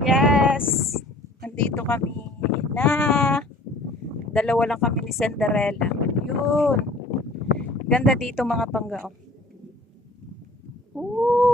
Yes! Nandito kami na dalawa lang kami ni Cinderella. Yun. Ganda dito mga panggao. Woo!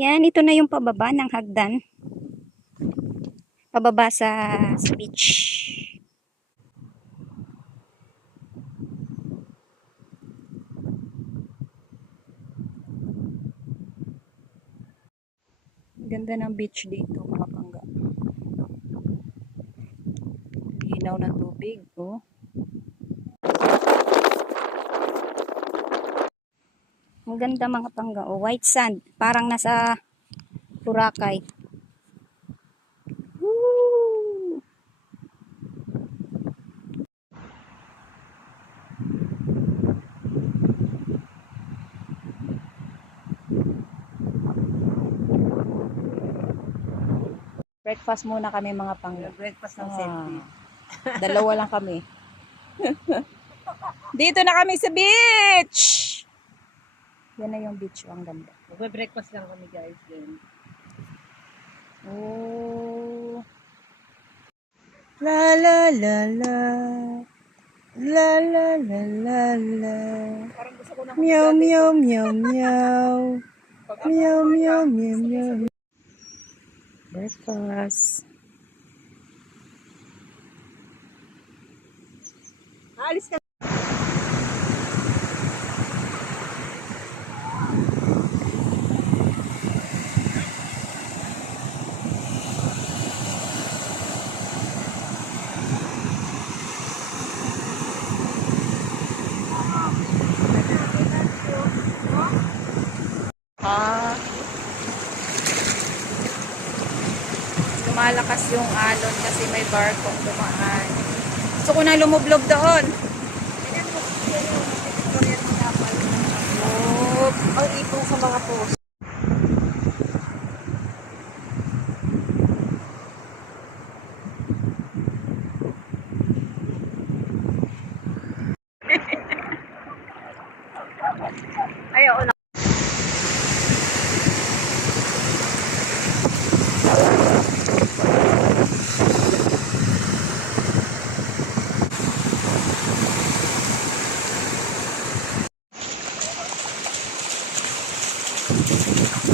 Yan, ito na yung pababa ng hagdan. Pababa sa, sa beach. Ganda ng beach dito, mga pangga. Linaw ng tubig, oh. Ang ganda mga pangga. Oh, white sand. Parang nasa Boracay. Breakfast muna kami mga pangga. Breakfast ng Ah, dalawa lang kami. Dito na kami sa beach! Yan na yung beach. Ang ganda. Magbe-breakfast lang kami guys. Then. Oh. La la la la. La la la la la. Parang gusto ko na Meow meow meow meow. Meow meow meow meow. Breakfast. Aalis ka. Lumalakas yung alon kasi may barkong dumaan. Gusto ko na lumublog doon. Oh, Ang ipong sa mga post. Ayaw na. はい。